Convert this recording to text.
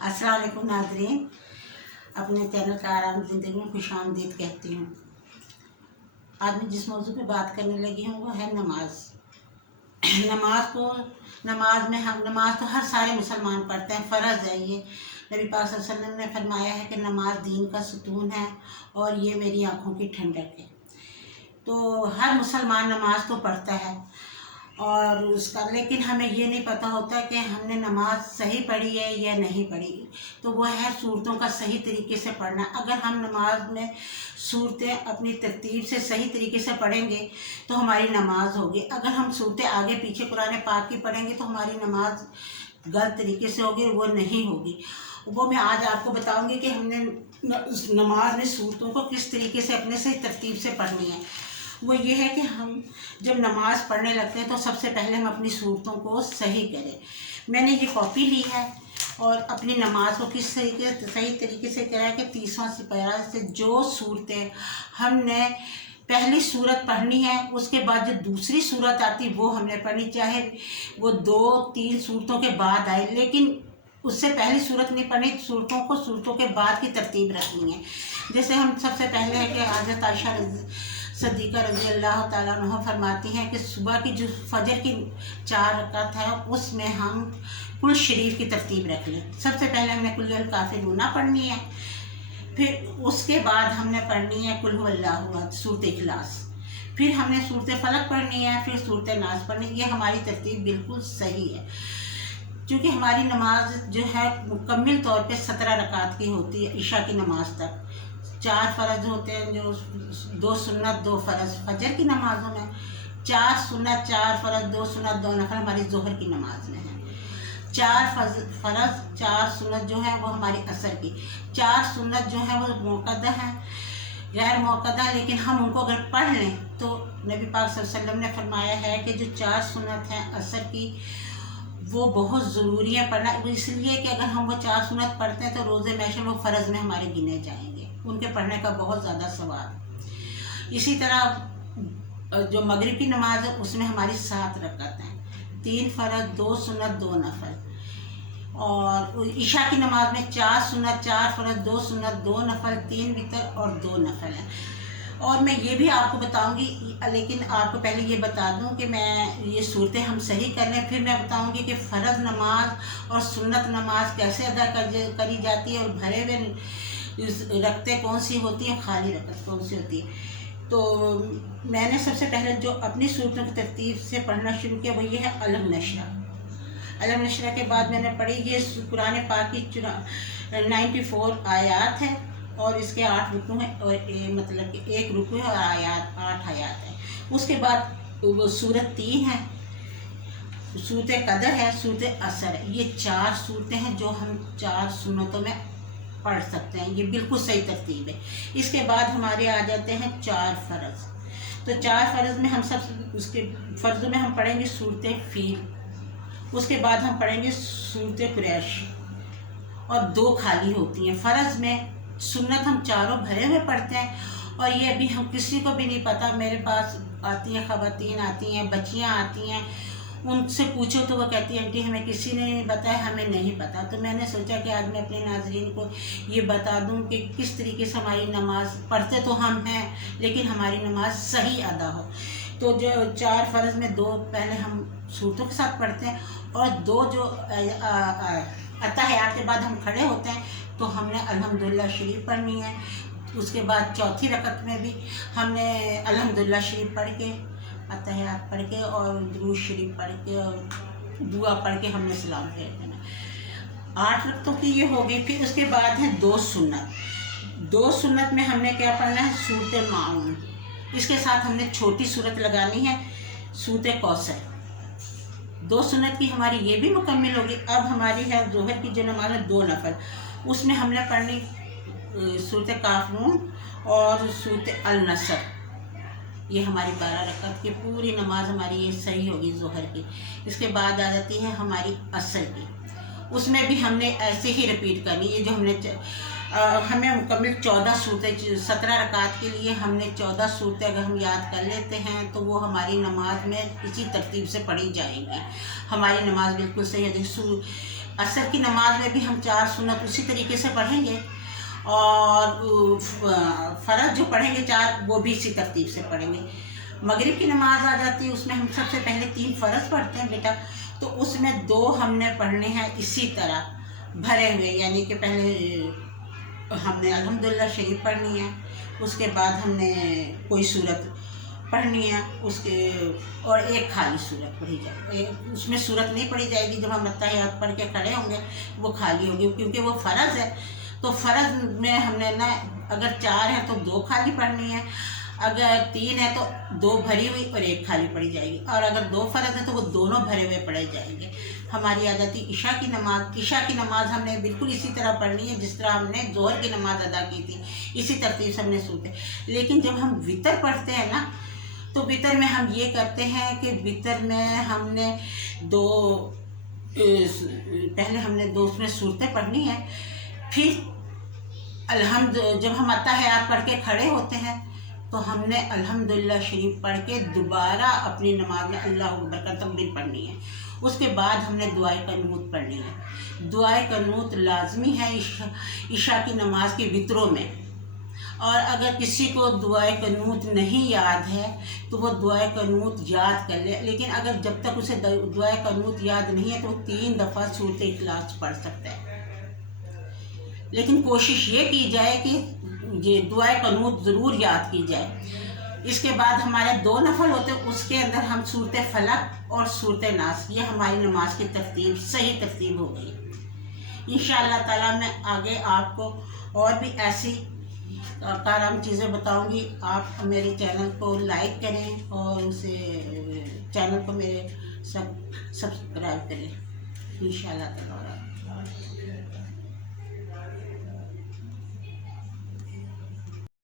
अस्सलाम वालेकुम नाज़रीन, अपने चैनल का आराम ज़िंदगी में खुशामदीद कहती हूँ। आज मैं जिस मौजू पे बात करने लगी हूँ वो है नमाज। नमाज तो हर सारे मुसलमान पढ़ते हैं, फ़र्ज़ है ये। नबी पाक सल्लल्लाहु अलैहि वसल्लम ने फरमाया है कि नमाज दीन का सुतून है और ये मेरी आँखों की ठंडक है। तो हर मुसलमान नमाज तो पढ़ता है और उसका, लेकिन हमें ये नहीं पता होता कि हमने नमाज सही पढ़ी है या नहीं पढ़ी। तो वो है सूरतों का सही तरीके से पढ़ना। अगर हम नमाज में सूरतें अपनी तरतीब से सही तरीके से पढ़ेंगे तो हमारी नमाज होगी। अगर हम सूरतें आगे पीछे कुरान पाक की पढ़ेंगे तो हमारी नमाज गलत तरीके से होगी, वो नहीं होगी। वो मैं आज आपको बताऊंगी कि हमने नमाज में सूरतों को किस तरीके से अपने सही तरतीब से पढ़नी है। वो ये है कि हम जब नमाज़ पढ़ने लगते हैं तो सबसे पहले हम अपनी सूरतों को सही करें। मैंने ये कॉपी ली है और अपनी नमाज को किस सही तरीके से करा है कि 30वां सिपारा से जो सूरतें हमने पहली सूरत पढ़नी है, उसके बाद जो दूसरी सूरत आती वो हमने पढ़नी, चाहे वो 2-3 सूरतों के बाद आए, लेकिन उससे पहली सूरत नहीं पढ़नी। सूरतों के बाद की तरतीब रखनी है। जैसे हम सबसे पहले है कि हज़रत आयशा सिद्दीक़ा रज़ी अल्लाह ताला अन्हा फरमाती हैं कि सुबह की जो फजर की 4 रकात है उसमें हम कुल शरीफ की तरतीब रख लें। सबसे पहले हमने कुल काफ़िरूना पढ़नी है, फिर उसके बाद हमने पढ़नी है कुल हुवल्लाहु अहद, सूरत इखलास, फिर हमने सूरत फलक पढ़नी है, फिर सूरत नास पढ़नी है। ये हमारी तरतीब बिल्कुल सही है, क्योंकि हमारी नमाज जो है मुकम्मल तौर पे 17 रकात की होती है। इशा की नमाज तक 4 फ़र्ज़ होते हैं, जो 2 सुन्नत 2 फ़र्ज़ फजर की नमाज़ों में, 4 सुन्नत 4 फ़र्ज़ 2 सुन्नत 2 नफल हमारी ज़ोहर की नमाज में है। 4 फ़र्ज़ 4 सुन्नत जो है वो हमारी असर की, 4 सुन्नत जो है वो मुक़द्दा है, गैर मुक़द्दा, लेकिन हम उनको अगर पढ़ लें तो नबी पाक सल्लल्लाहु अलैहि वसल्लम ने फरमाया है कि जो 4 सुन्नत हैं असर की वो बहुत ज़रूरी है पढ़ना, इसलिए कि अगर हम वो 4 सुन्नत पढ़ते हैं तो रोज़े महशर वो फ़र्ज़ में हमारे गिने जाएंगे, उनके पढ़ने का बहुत ज़्यादा सवाब। इसी तरह जो मगरिब की नमाज है उसमें हमारी 7 रकात हैं, 3 फ़र्ज़ 2 सुन्नत 2 नफल, और इशा की नमाज में 4 सुन्नत 4 फ़र्ज़ 2 सुन्नत 2 नफल, 3 वितर और 2 नफल हैं। और मैं ये भी आपको बताऊंगी, लेकिन आपको पहले ये बता दूं कि मैं ये सूरतें हम सही कर लें, फिर मैं बताऊंगी कि फ़र्ज़ नमाज और सुन्नत नमाज कैसे अदा करी जाती है और भरे हुए रखते कौन सी होती है, खाली रकत कौन सी होती है। तो मैंने सबसे पहले जो अपनी सूरतों की तरतीब से पढ़ना शुरू किया वो ये है अलम नशरा। अलम नशरा के बाद मैंने पढ़ी, ये कुरान पाक की 94 आयात है और इसके 8 रुकू हैं, और मतलब कि 1 रुकू है और 8 आयात है। उसके बाद वो सूरत 3 है, सूरत कदर है, सूरत असर है। ये 4 सूरतें हैं जो हम 4 सुन्नतों में पढ़ सकते हैं, ये बिल्कुल सही तरतीब है। इसके बाद हमारे आ जाते हैं 4 फ़र्ज़। तो 4 फ़र्ज़ में हम सब उसके फ़र्ज़ों में हम पढ़ेंगे सूरत फील, उसके बाद हम पढ़ेंगे सूरत कुरैश, और 2 खाली होती हैं। फ़र्ज़ में सुन्नत हम 4 भरे हुए पढ़ते हैं, और ये अभी हम किसी को भी नहीं पता। मेरे पास आती हैं ख़वातीन, आती हैं बच्चियाँ आती हैं, उनसे पूछो तो वो कहती है आंटी हमें किसी ने नहीं बताया, हमें नहीं पता। तो मैंने सोचा कि आज मैं अपने नाज़रीन को ये बता दूं कि किस तरीके से हमारी नमाज़, पढ़ते तो हम हैं लेकिन हमारी नमाज सही अदा हो। तो जो 4 फ़र्ज़ में 2 पहले हम सूरतों के साथ पढ़ते हैं, और 2 जो अत्तहियात के बाद हम खड़े होते हैं तो हमने अल्हम्दुलिल्लाह शरीफ पढ़नी है। उसके बाद चौथी रकत में भी हमने अल्हम्दुलिल्लाह शरीफ पढ़ के, अत्तहियात पढ़ के और दुरूद शरीफ पढ़ के और दुआ पढ़ के हमने सलाम फेर देना। 8 रकतों की ये हो गई। फिर उसके बाद है 2 सुन्नत। 2 सुन्नत में हमने क्या पढ़ना है, सूरत माऊन, इसके साथ हमने छोटी सूरत लगानी है, सूरत कौसर। 2 सुन्नत की हमारी ये भी मुकम्मल होगी। अब हमारी है ज़ोहर की जो नमाज है 2 नफल, उसमें हमने पढ़नी सूरत काफ़रून और सूरत अल नसर। ये हमारी 12 रकात की पूरी नमाज हमारी ये सही होगी ज़ोहर की। इसके बाद आ जाती है हमारी असर की, उसमें भी हमने ऐसे ही रिपीट करनी। ये जो हमें मुकम्मल 14 सूरतें, 17 रकात के लिए हमने 14 सूरतें अगर हम याद कर लेते हैं तो वो हमारी नमाज में इसी तरतीब से पढ़ी जाएंगी, हमारी नमाज बिल्कुल सही है। عصر کی نماز میں بھی ہم 4 سنت اسی طریقے سے پڑھیں گے، اور فرض جو پڑھیں گے 4 وہ بھی اسی ترتیب سے پڑھیں گے۔ مغرب کی نماز آ جاتی ہے، اس میں ہم سب سے پہلے 3 فرض پڑھتے ہیں بیٹا، تو اس میں 2 ہم نے پڑھنے ہیں اسی طرح بھرے ہوئے، یعنی کہ پہلے ہم نے الحمدللہ شریف پڑھنی ہے، اس کے بعد ہم نے کوئی صورت پڑھنی ہے، اس کے اور ایک خالی صورت پڑھی جائے، اس میں صورت نہیں پڑھی جائے گی، جب ہم اتحیات پڑھ کے کھڑے ہوں گے وہ خالی ہوگی، کیونکہ وہ فرض ہے۔ تو فرض میں ہم نے نا اگر 4 ہیں تو 2 خالی پڑھنی ہے، اگر 3 ہے تو 2 بھری ہوئی اور 1 خالی پڑھی جائے گی، اور اگر 2 فرض ہے تو وہ دونوں بھرے ہوئے پڑھے جائیں گے۔ ہماری آ جاتی عشاء کی نماز۔ عشاء کی نماز ہم نے بالکل اسی طرح پڑھنی ہے جس طرح ہم نے ظہر کی نماز ادا کی تھی، اسی ترتیب سے ہم نے سنتے۔ لیکن جب ہم وطر پڑھتے ہیں نا، تو وطر میں ہم یہ کرتے ہیں کہ وطر میں ہم نے 2 پہلے ہم نے 2 اس میں صورتیں پڑھنی ہیں، پھر جب ہم اتحیات پڑھ کے کھڑے ہوتے ہیں تو ہم نے الحمدللہ شریف پڑھ کے دوبارہ اپنی نماز میں اللہ اکبر کا تکبیر پڑھنی ہے۔ اس کے بعد ہم نے دعائے قنوت پڑھنی ہے۔ دعائے قنوت لازمی ہے عشاء کی نماز کے وطروں میں، اور اگر کسی کو دعائے قنوت نہیں یاد ہے تو وہ دعائے قنوت یاد کر لے، لیکن اگر جب تک اسے دعائے قنوت یاد نہیں ہے تو وہ 3 دفعہ سورۃ اخلاص پڑھ سکتا ہے۔ لیکن کوشش یہ کی جائے کہ یہ دعائے قنوت ضرور یاد کی جائے۔ اس کے بعد ہمارے 2 نفل ہوتے ہیں، اس کے اندر ہم سورۃ فلق اور سورۃ ناس، یہ ہماری نماز کی ترتیب صحیح ترتیب ہو گئی۔ انشاءاللہ تعالیٰ میں آگے آپ کو اور بھی ایسی کارآمد چیزیں بتاؤں گی۔ آپ میرے چینل کو لائک کریں اور اسے چینل کو میرے سبسکرائب کریں انشاءاللہ تعالیٰ۔